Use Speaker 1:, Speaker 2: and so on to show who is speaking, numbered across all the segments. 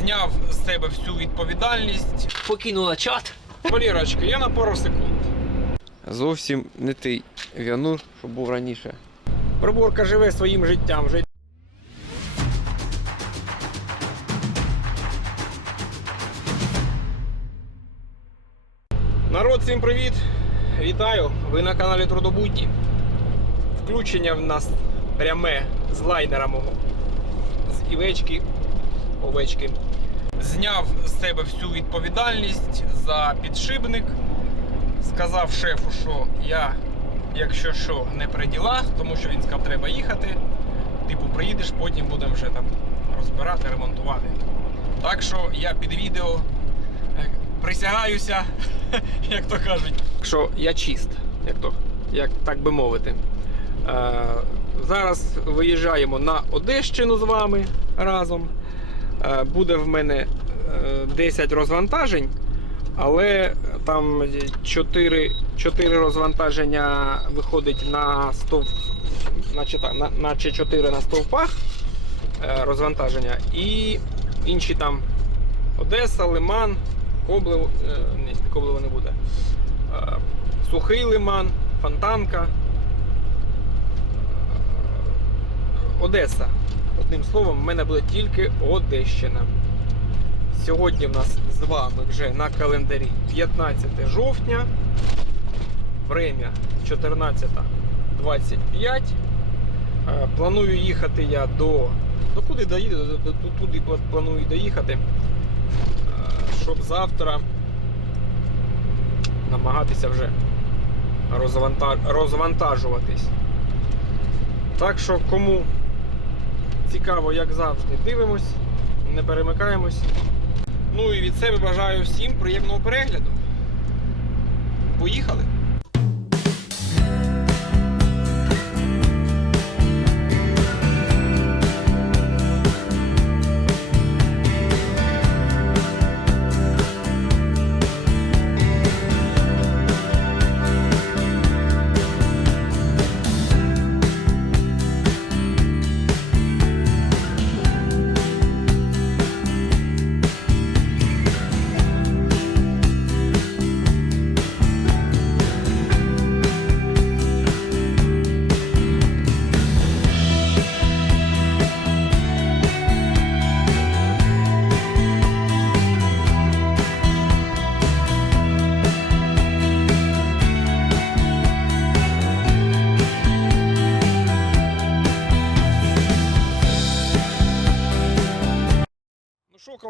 Speaker 1: Зняв з себе всю відповідальність.
Speaker 2: Покинула чат.
Speaker 1: Валірочка, я на пару секунд.
Speaker 3: Зовсім не той в'янур, що був раніше.
Speaker 1: Приборка живе своїм життям. Вже Народ, всім привіт! Вітаю! Ви на каналі Трудобудні. Включення в нас пряме з лайнера мого. З івечки, овечки. Зняв з себе всю відповідальність за підшипник. Сказав шефу, що я, якщо що, не при ділах, тому що він сказав, треба їхати. Типу, приїдеш, потім будемо вже там розбирати, ремонтувати. Так що я під відео е, присягаюся, як то кажуть. Що я чист, як, то, як так би мовити. Е, зараз виїжджаємо на Одещину з вами разом. Е, буде в мене е, 10 розвантажень, але там 4, 4 розвантаження виходить на стовп, наче, на, наче 4 на стовпах е, розвантаження, і інші там Одеса, Лиман, Коблево, е, ні, Коблево не буде. Е, Сухий Лиман, Фонтанка. е, Одеса. Одним словом, в мене буде тільки Одещина. Сьогодні в нас з вами вже на календарі 15 жовтня. Время 14.25. Е, Планую їхати я до. До куди доїду? До, до, до- туди планую доїхати. е, Щоб завтра намагатися вже розванта... розвантажуватись. Так що кому цікаво, як завжди, дивимось, не перемикаємось. Ну і від себе бажаю всім приємного перегляду. Поїхали!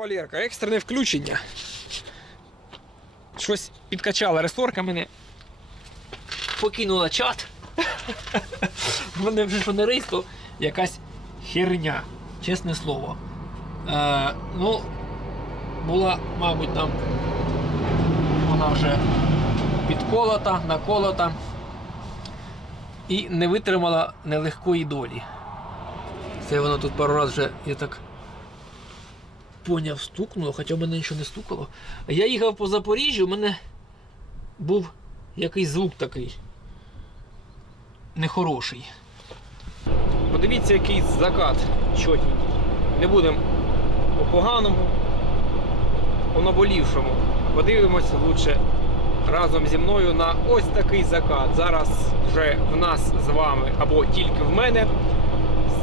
Speaker 1: Кавалерка, екстрене включення. Щось підкачала ресорка мене.
Speaker 2: Покинула чат. У мене вже що не рейс, якась херня. Чесне слово. Е, ну, була, мабуть, там вона вже підколота, наколота і не витримала нелегкої долі. Це воно тут пару разів вже я так поняв, стукнуло, хоча мене нічого не стукало. Я їхав по Запоріжжю, у мене був якийсь звук такий нехороший.
Speaker 1: Подивіться, який закат чотненький. Не будемо по поганому, по наболівшому. Подивимося лучше разом зі мною на ось такий закат. Зараз вже в нас з вами, або тільки в мене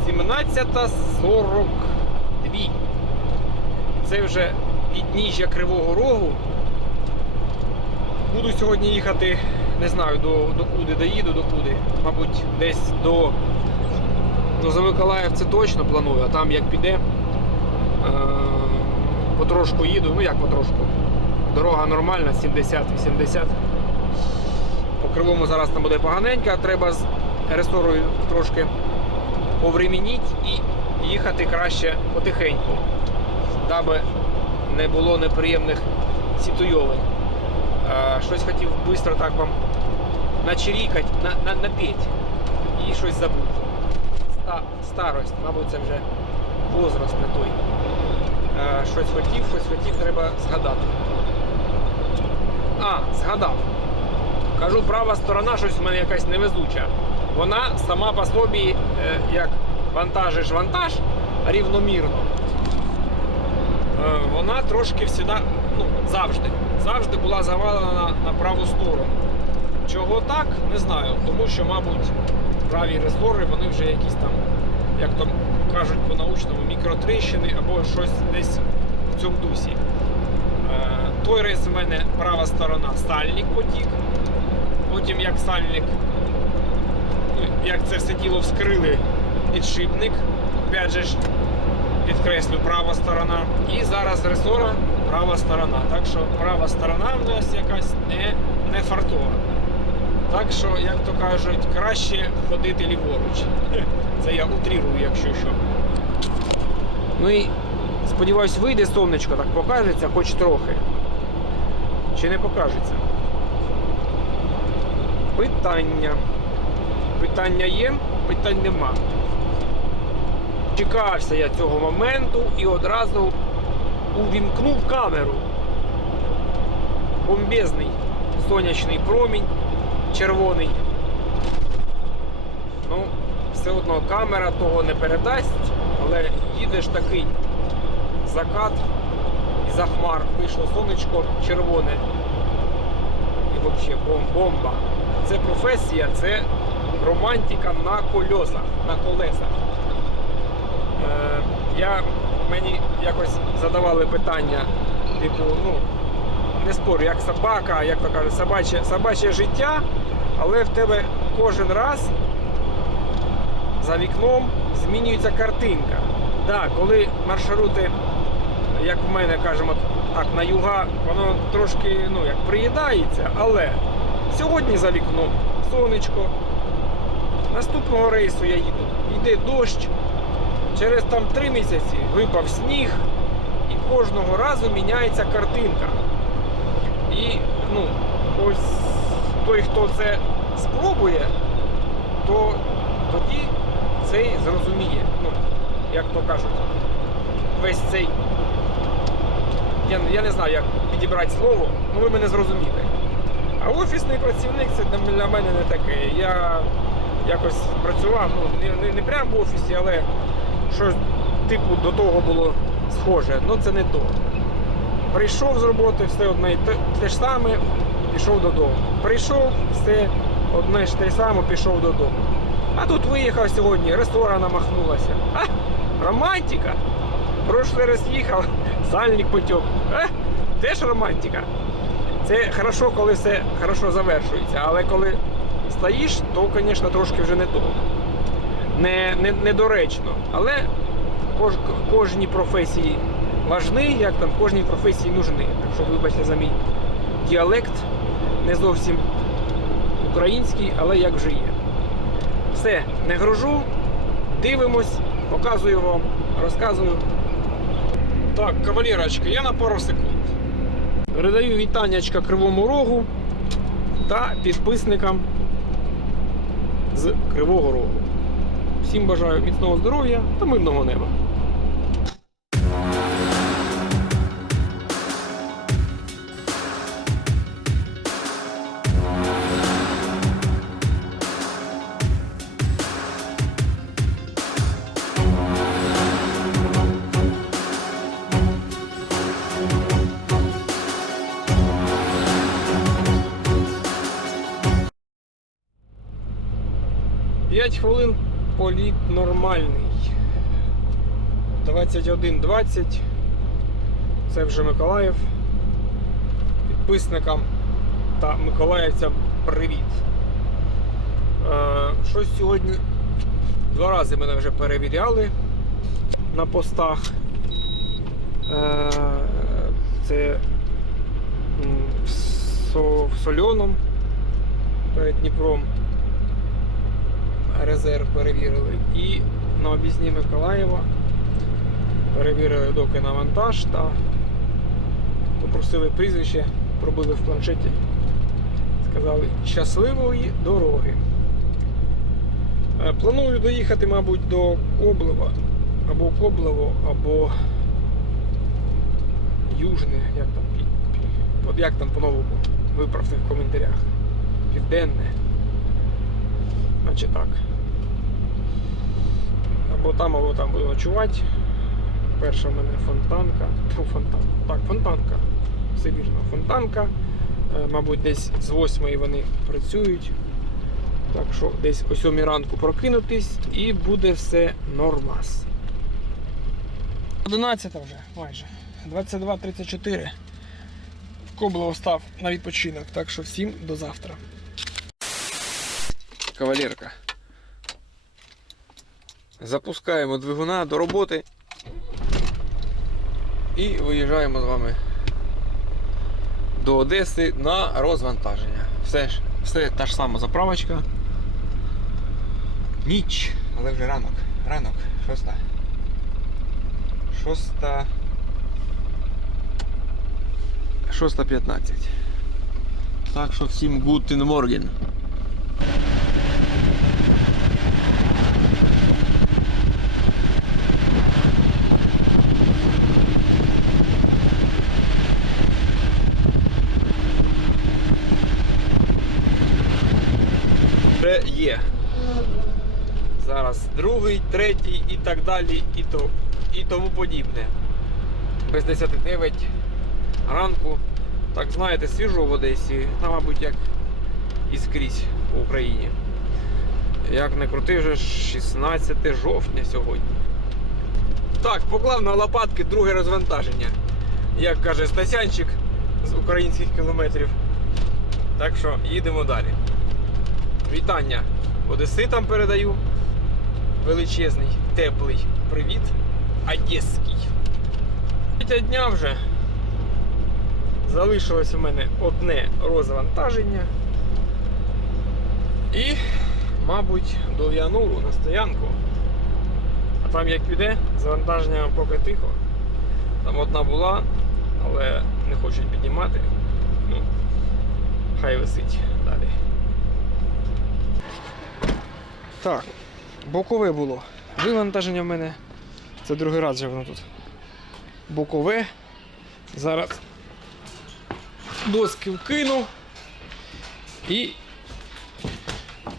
Speaker 1: 17.42. Це вже підніжжя Кривого Рогу. Буду сьогодні їхати, не знаю, до, до куди доїду, до куди. Мабуть, десь до до Замиколаїв це точно планую, а там як піде, е, потрошку їду, ну як потрошку. Дорога нормальна, 70-80. По кривому зараз там буде поганенька, треба з ресорою трошки повремініть і їхати краще потихеньку, даби не було неприємних ситуйовин. Е, Щось хотів швидко так вам начерікати, на, на, напеть і щось забути ста- старость, мабуть, це вже возраст не той. Щось хотів, щось хотів, треба згадати. А, згадав. Кажу, права сторона щось в мене якась невезуча. Вона сама по собі, е, як вантажиш вантаж рівномірно. Е, вона трошки всіда, ну, завжди, завжди була завалена на праву сторону. Чого так, не знаю. Тому що, мабуть, праві ресори, вони вже якісь там, як то кажуть по-научному, мікротріщини або щось десь в цьому дусі. Е, той рейс у мене права сторона сальник потік. Потім як сальник, ну, як це все діло вскрили, підшипник. Опять же підкреслю, права сторона. І зараз ресора права сторона. Так що права сторона в нас якась не, не фартова. Так що, як то кажуть, краще ходити ліворуч. Це я утрірую, якщо що. Ну і сподіваюсь, вийде сонечко, так покажеться хоч трохи. Чи не покажеться? Питання. Питання є, питань нема. Чекався я цього моменту і одразу увімкнув камеру. Бомбезний сонячний промінь червоний. Ну, все одно камера того не передасть, але їдеш такий закат і за хмар вийшло сонечко червоне. І взагалі бомба. Це професія, це романтика на кольосах, на колесах. Я, мені якось задавали питання, типу, ну, не спорю, як собака, як то кажуть, собаче, собаче життя, але в тебе кожен раз за вікном змінюється картинка. Да, коли маршрути, як в мене кажемо так, на юга, воно трошки ну, як приїдається, але сьогодні за вікном сонечко. Наступного рейсу я їду. Йде дощ. Через там три місяці випав сніг, і кожного разу міняється картинка. І ну, ось той, хто це спробує, то тоді цей зрозуміє. Ну, як то кажуть, весь цей. Я, я не знаю, як підібрати слово, ну ви мене зрозуміли. А офісний працівник це для мене не таке. Я якось працював, ну, не, не, не прямо в офісі, але щось типу до того було схоже. Ну це не то. Прийшов з роботи, все одне те, ж саме, пішов додому. Прийшов, все одне ж те саме, пішов додому. А тут виїхав сьогодні, ресторан намахнулася. А, романтика. Прошлий раз їхав, сальник потек. А, теж романтика. Це хорошо, коли все хорошо завершується, але коли стоїш, то, звісно, трошки вже не то. Не, не, недоречно. Але кож, кожній професії важний, як там кожній професії нужний. Так що, вибачте за мій діалект, не зовсім український, але як вже є. Все, не гружу, дивимось, показую вам, розказую. Так, кавалерочка, я на пару секунд. Передаю вітаннячка Кривому Рогу та підписникам з Кривого Рогу. Всім бажаю міцного здоров'я та мирного неба. Нормальний. 21.20. Це вже Миколаїв. Підписникам та миколаївцям привіт. Е, щось сьогодні два рази мене вже перевіряли на постах. Е, це в Со- в Сольоном перед Дніпром резерв перевірили. І на об'їзні Миколаєва перевірили доки на вантаж та попросили прізвище, пробили в планшеті. Сказали щасливої дороги. Е, Планую доїхати, мабуть, до Коблева або Коблево, або Южне, як там, от як там по-новому, виправте в коментарях. Південне. Значить так. Або там, або там буду ночувати. Перша в мене фонтанка. Тьфу, фонтан. Так, фонтанка. Все вірно, фонтанка. Е, Мабуть, десь з 8 вони працюють. Так що десь о 7 ранку прокинутись і буде все нормас. 11 вже майже. 22.34. Коблево став на відпочинок, так що всім до завтра.
Speaker 3: Кавалерка. Запускаємо двигуна до роботи. І виїжджаємо з вами до Одеси на розвантаження. Все все та ж сама заправочка. Ніч, але вже ранок. Ранок, шоста. Шоста. Шоста 15. Так що всім guten Morgen.
Speaker 1: Вже є. Зараз другий, третій і так далі, і, то, і тому подібне. Без 10-9 ранку. Так знаєте, свіжо в Одесі, та, мабуть, як і скрізь по Україні. Як не крути, вже 16 жовтня сьогодні. Так, поклав на лопатки друге розвантаження. Як каже Стасянчик з українських кілометрів. Так що їдемо далі. Вітання Одеситам передаю. Величезний, теплий привіт. Одеський. Третя дня вже. Залишилось у мене одне розвантаження. І, мабуть, до Віануру на стоянку. А там як піде, завантаження поки тихо. Там одна була, але не хочуть піднімати. Ну, хай висить далі. Так, бокове було. Вивантаження в мене. Це другий раз вже воно тут. Бокове. Зараз доски вкину. І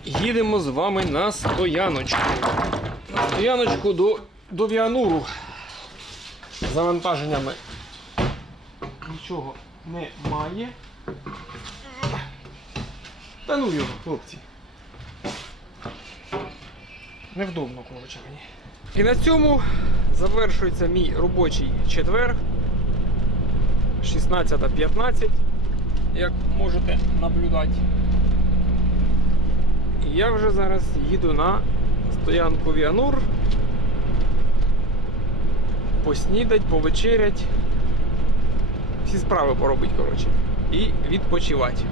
Speaker 1: їдемо з вами на стояночку. На стояночку до, до Віануру. Завантаженнями нічого немає. Та ну його, хлопці. Невдобно, коротше мені. І на цьому завершується мій робочий четвер. 16.15, як можете наблюдати. І я вже зараз їду на стоянку Віанур. Поснідать, повечерять. Всі справи поробить, коротше. І відпочивати.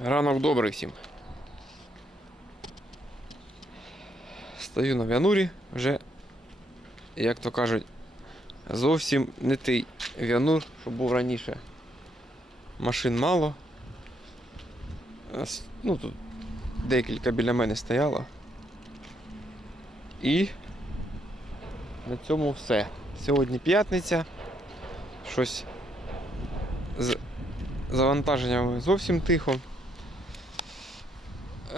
Speaker 3: Ранок добрий всім. Стою на вянурі вже, як то кажуть, зовсім не той вянур, що був раніше. Машин мало. Ну, тут декілька біля мене стояло. І на цьому все. Сьогодні п'ятниця. Щось з завантаженнями зовсім тихо.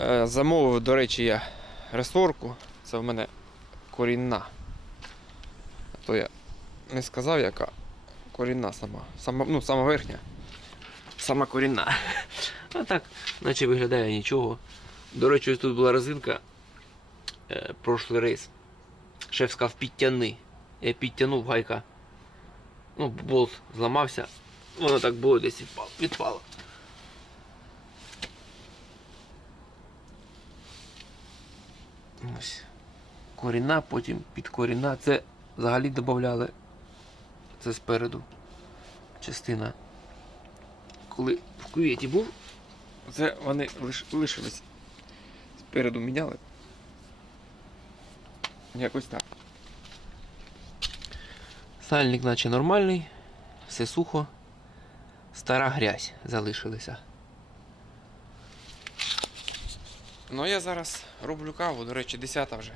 Speaker 3: Е, Замовив, до речі, я ресорку. Це в мене корінна. А то я не сказав, яка корінна сама. Сама, ну, сама верхня. Сама корінна.
Speaker 2: А так, наче виглядає нічого. До речі, ось тут була резинка. Е, прошлий рейс. Шеф сказав підтяни. Я підтягнув гайка. Ну, болт зламався. Воно так було десь відпало. Ось. Коріна, потім підкоріна. Це взагалі додавали. Це спереду. Частина. Коли в кюветі був,
Speaker 3: Це вони лиш, лишились. Спереду міняли. Якось так.
Speaker 2: Сальник наче нормальний, все сухо. Стара грязь залишилася.
Speaker 3: Ну я зараз роблю каву, до речі, 10 вже.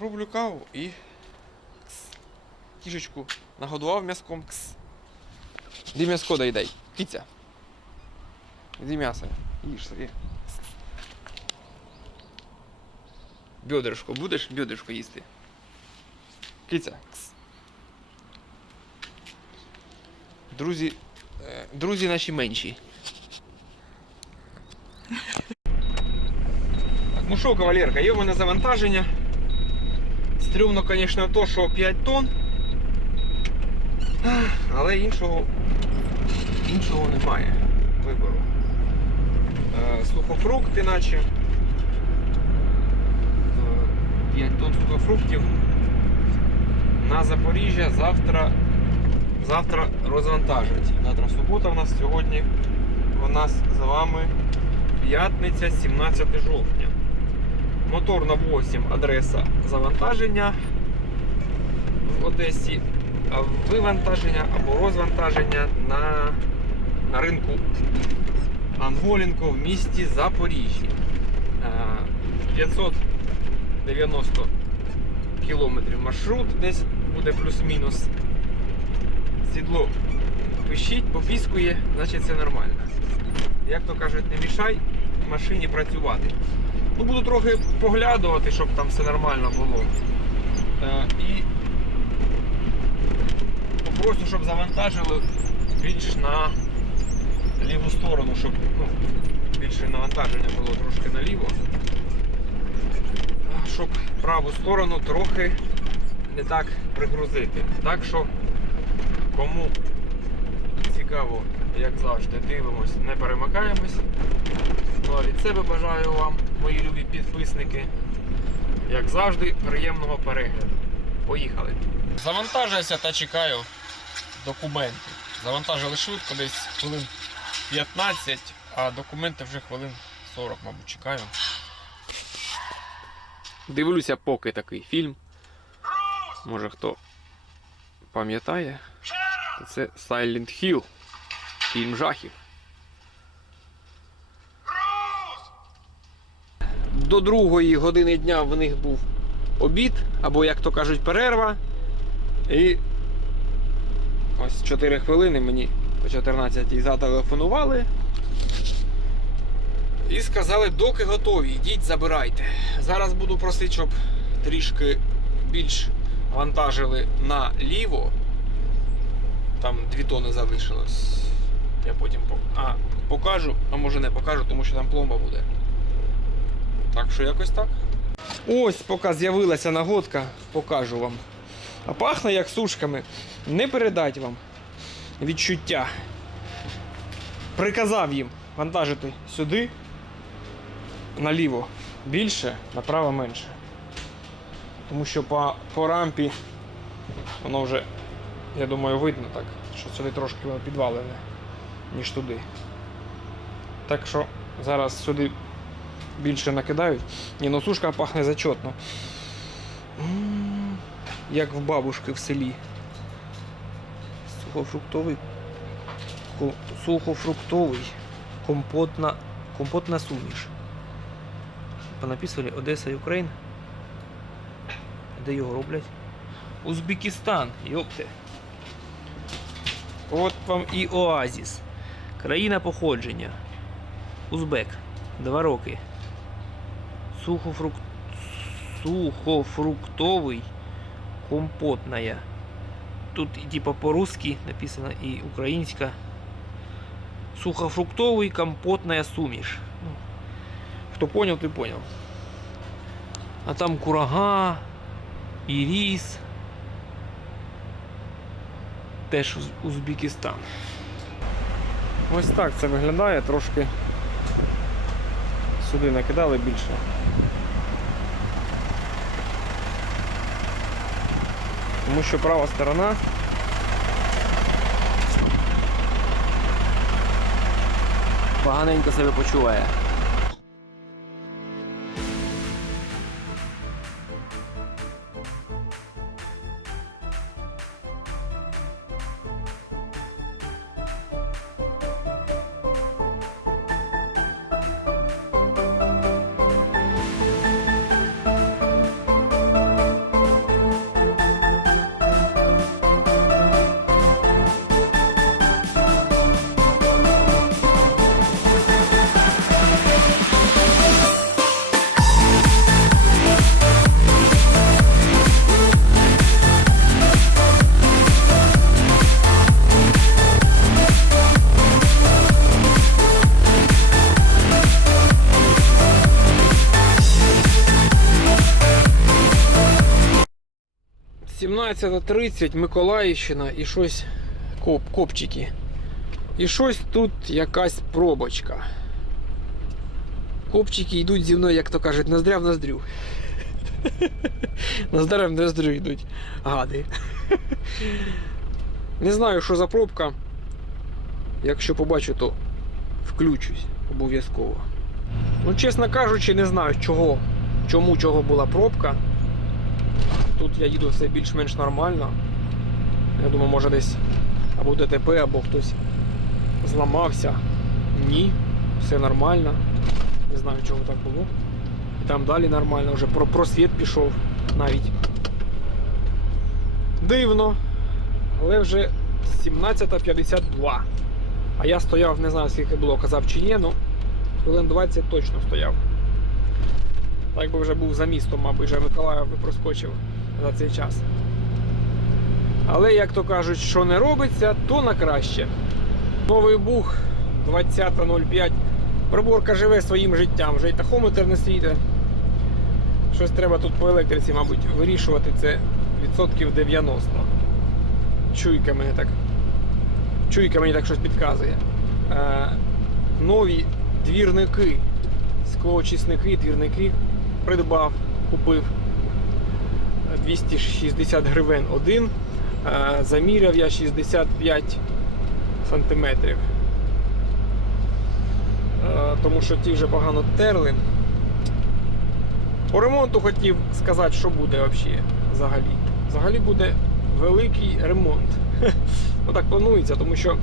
Speaker 3: Роблю каву і кс. кішечку нагодував м'язком кс. Іди м'язко доїдай. Киця. Іди м'ясо. Їж собі. Бьодришко, будеш бьодришко їсти? Киця. Друзі, е, друзі наші менші.
Speaker 1: Так, ну що, кавалерка, є в завантаження. Стрімно, звісно, то, що 5 тонн. Але іншого, іншого немає вибору. Е, сухофрукти, наче. Е, 5 тонн сухофруктів. На Запоріжжя завтра, завтра розвантажать. Завтра субота в нас сьогодні. У нас з вами п'ятниця, 17 жовтня. Мотор на 8, адреса завантаження в Одесі, вивантаження або розвантаження на, на ринку Анголінко в місті Запоріжжі. Е, 590 кілометрів маршрут, десь буде плюс-мінус. Сідло пищить, попіскує, значить це нормально. Як то кажуть, не мішай машині працювати. Ну, буду трохи поглядувати, щоб там все нормально було. Е, і попрошу, щоб завантажили більш на ліву сторону, щоб ну, більше навантаження було трошки наліво. Щоб праву сторону трохи не так пригрузити. Так що, кому цікаво, як завжди, дивимось, не перемикаємось. А від себе бажаю вам, мої любі підписники, як завжди, приємного перегляду. Поїхали. Завантажуюся та чекаю документи. Завантажили швидко, десь хвилин 15, а документи вже хвилин 40, мабуть, чекаю.
Speaker 3: Дивлюся поки такий фільм. Може хто пам'ятає. Це Silent Hill. Фільм жахів.
Speaker 1: До другої години дня в них був обід, або, як то кажуть, перерва. І ось 4 хвилини мені по 14 зателефонували. І сказали, доки готові, йдіть, забирайте. Зараз буду просити, щоб трішки більш вантажили наліво. Там 2 тони залишилось. Я потім по- а, покажу, а може не покажу, тому що там пломба буде. Так що якось так. Ось поки з'явилася нагодка, покажу вам. А пахне як сушками. Не передать вам відчуття. Приказав їм вантажити сюди, наліво більше, направо менше. Тому що по, по рампі воно вже, я думаю, видно так, що сюди трошки воно підвалене, ніж туди. Так що зараз сюди більше накидають. Ні, ну сушка пахне зачетно. Як в бабушки в селі. Сухофруктовий. Сухофруктовий. Компотна, компотна суміш. Понаписували Одеса Україн. Де його роблять? Узбекистан, йопте. От вам і оазіс. Країна походження. Узбек. Два роки. Сухофрук... Сухофруктовий компотная. Тут типа по-русски написано і українська. Сухофруктовий компотная суміш. Ну, Хто поняв, той поняв. А там курага, і ріс. Теж Уз- Узбекистан. Ось так це виглядає трошки сюди накидали більше. Тому що права сторона поганенько себе почуває. 17.30 Миколаївщина і щось коп, копчики. І щось тут якась пробочка. Копчики йдуть зі мною, як то кажуть, ноздря в ноздрю. Ноздря в ноздрю йдуть. Гади. Не знаю, що за пробка. Якщо побачу, то включусь обов'язково. Ну, чесно кажучи, не знаю, чого, чому чого була пробка. Тут я їду все більш-менш нормально. Я думаю, може десь або ДТП, або хтось зламався. Ні, все нормально. Не знаю, чого так було. І там далі нормально, вже про просвіт пішов навіть. Дивно. Але вже 17.52. А я стояв, не знаю скільки було, казав чи ні, ну хвилин 20 точно стояв. Так би вже був за містом, мабуть, вже Миколаїв би проскочив за цей час. Але, як то кажуть, що не робиться, то на краще. Новий бух 20.05. Приборка живе своїм життям, вже й тахометр не світить. Щось треба тут по електриці, мабуть, вирішувати це відсотків 90. Чуйка мені так. Чуйка мені так щось підказує. Е, нові двірники, склоочисники, двірники придбав, купив 260 гривень один. Заміряв я 65 сантиметрів. Тому що ті вже погано терли. По ремонту хотів сказати, що буде взагалі. Взагалі. Взагалі буде великий ремонт. Ну так планується, тому що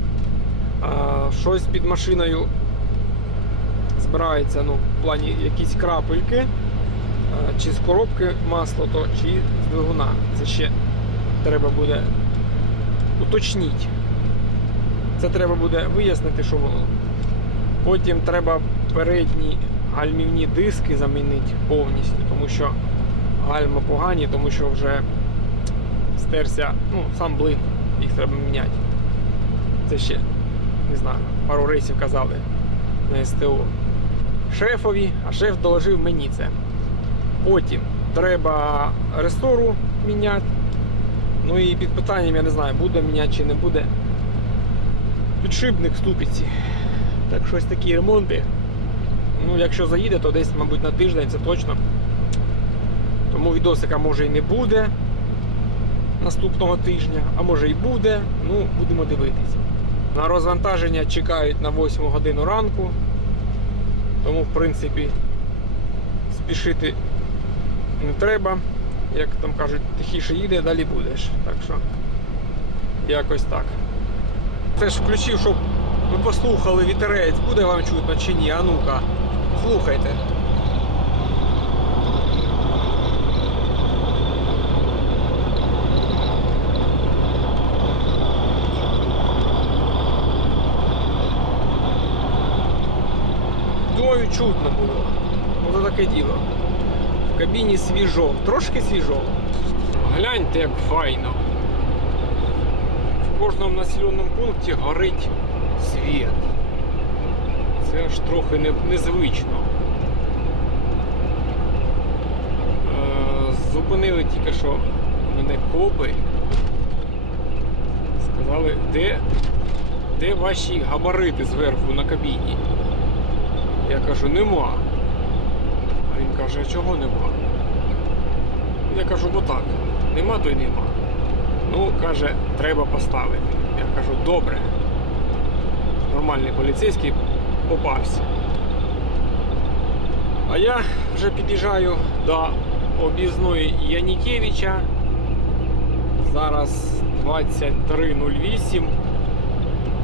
Speaker 1: а, щось під машиною збирається, ну, в плані якісь крапельки, чи з коробки масло, то чи з двигуна. Це ще треба буде уточнити. Це треба буде вияснити, що воно. Потім треба передні гальмівні диски замінити повністю, тому що гальма погані, тому що вже стерся ну, сам блин, їх треба міняти. Це ще, не знаю, пару рейсів казали на СТО. Шефові, а шеф доложив мені це. Потім треба рестору міняти. Ну і під питанням я не знаю, буде міняти чи не буде. Підшипник в ступиці. Так щось такі ремонти. Ну, якщо заїде, то десь, мабуть, на тиждень, це точно. Тому відосика може і не буде наступного тижня, а може і буде. Ну, будемо дивитися. На розвантаження чекають на 8 годину ранку. Тому, в принципі, спішити не треба. Як там кажуть, тихіше їде, далі будеш. Так що, якось так. Теж включив, щоб ви послухали вітерець, буде вам чутно чи ні. А ну-ка, слухайте. Думаю, чутно було. Ось таке діло. Кабіні свіжо, трошки свіжо. Гляньте, як файно. В кожному населеному пункті горить світ. Це аж трохи не, незвично. Е, зупинили тільки що мене копи. Сказали, де, де ваші габарити зверху на кабіні? Я кажу, нема. А він каже, а чого нема? Я кажу, бо так. Нема, то й нема. Ну, каже, треба поставити. Я кажу, добре. Нормальний поліцейський попався. А я вже під'їжджаю до об'їзної Янікевича. Зараз 23.08.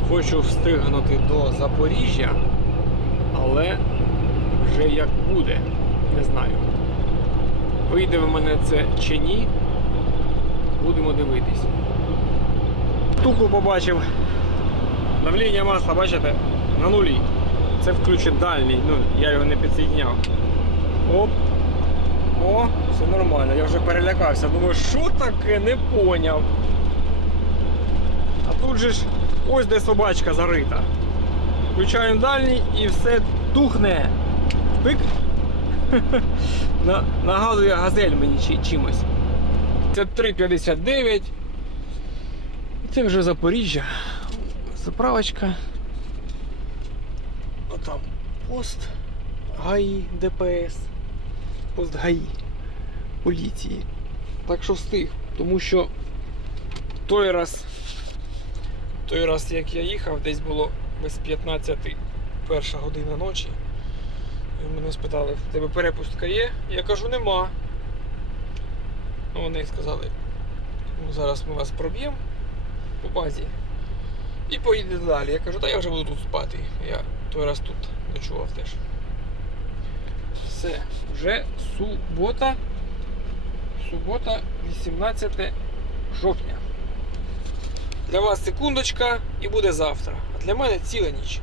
Speaker 1: Хочу встигнути до Запоріжжя, але вже як буде, не знаю. Вийде в мене це чи ні, будемо дивитись. Туку побачив. Давлення масла, бачите, на нулі. Це включить дальній, ну, я його не підсоєдняв. Оп. О, все нормально, я вже перелякався. Думаю, що таке, не поняв. А тут же ж ось де собачка зарита. Включаємо дальній і все тухне. Пик. На- Нагадує газель мені чи- чимось. Це 3,59. Це вже Запоріжжя. Заправочка. Отам пост ГАІ ДПС. Пост ГАІ поліції. Так що встиг. Тому що той раз, той раз, як я їхав, десь було без 15 перша година ночі. Мене спитали, в тебе перепустка є? Я кажу, нема. Вони сказали, ну, зараз ми вас проб'ємо по базі і поїдете далі. Я кажу, та я вже буду тут спати. Я той раз тут ночував теж. Все, вже субота. Субота, 18 жовтня. Для вас секундочка і буде завтра. А для мене ціла ніч.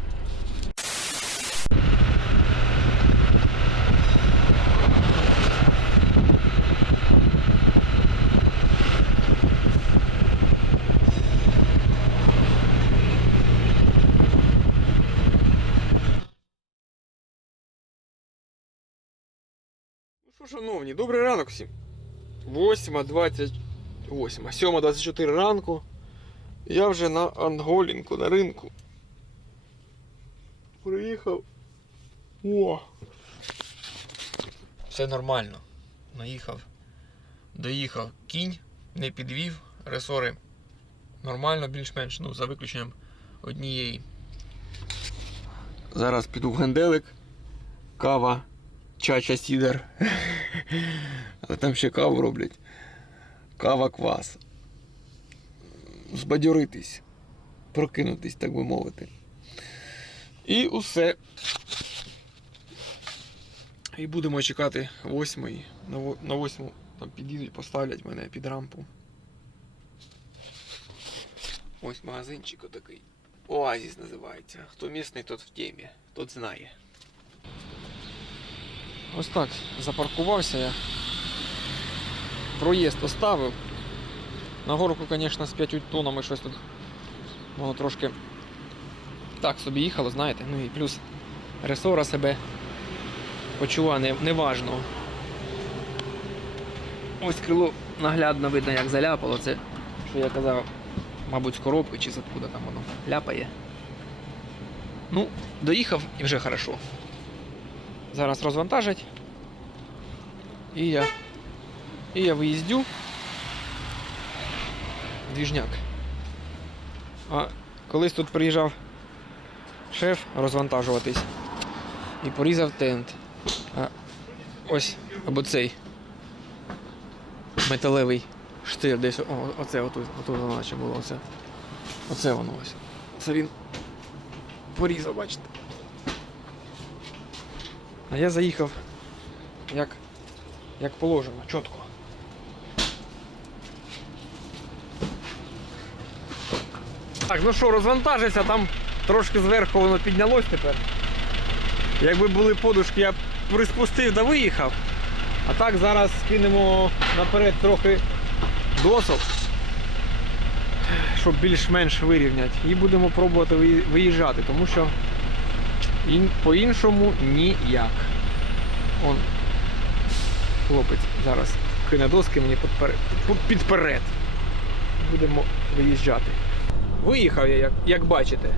Speaker 1: Ну що, шановні, добрий ранок всім. 8.28, 7.24 ранку. Я вже на Анголінку, на ринку. Приїхав. О! Все нормально. Наїхав. Доїхав кінь, не підвів, ресори. Нормально, більш-менш, ну, за виключенням однієї. Зараз піду в генделик. Кава, чача сідер. Але там ще каву роблять. Кава квас. Збадьоритись. Прокинутись, так би мовити. І усе. І будемо чекати восьмої. На восьму там під'їдуть, поставлять мене під рампу. Ось магазинчик отакий. Оазіс називається. Хто місний, тот в темі, тот знає. Ось так запаркувався я. Проїзд оставив. На горку, звісно, з 5 тоннами щось тут. Воно трошки так собі їхало, знаєте. Ну і плюс ресора себе почува не, неважно. Ось крило наглядно видно, як заляпало. Це, що я казав, мабуть, з коробки чи з откуда там воно ляпає. Ну, доїхав і вже хорошо. Зараз розвантажать. І я. І я виїздю. Двіжняк. А колись тут приїжджав шеф розвантажуватись і порізав тент. А ось або цей металевий штир десь. О, оце отут, отут воно наче було. Оце. Оце воно ось. Це він порізав, бачите. А я заїхав як, як положено, чітко. Так, ну що, розвантажився, там трошки зверху воно піднялось тепер. Якби були подушки, я б приспустив да виїхав. А так зараз скинемо наперед трохи досок, щоб більш-менш вирівняти. І будемо пробувати виїжджати, тому що по-іншому ніяк. Он хлопець зараз кине доски мені підперед. підперед. Будемо виїжджати. Виїхав я, як, як бачите.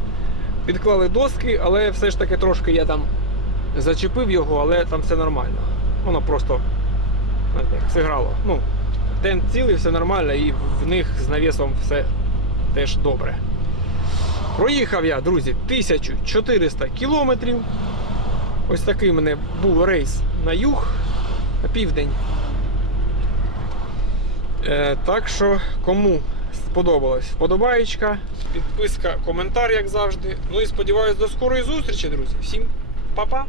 Speaker 1: Підклали доски, але все ж таки трошки я там зачепив його, але там все нормально. Воно просто як зіграло. Ну, тент цілий, все нормально, і в них з навісом все теж добре. Проїхав я, друзі, 1400 кілометрів. Ось такий мене був рейс на юг, на південь. Е, так що, кому сподобалось, вподобаєчка, підписка, коментар, як завжди. Ну і сподіваюсь, до скорої зустрічі, друзі. Всім па-па!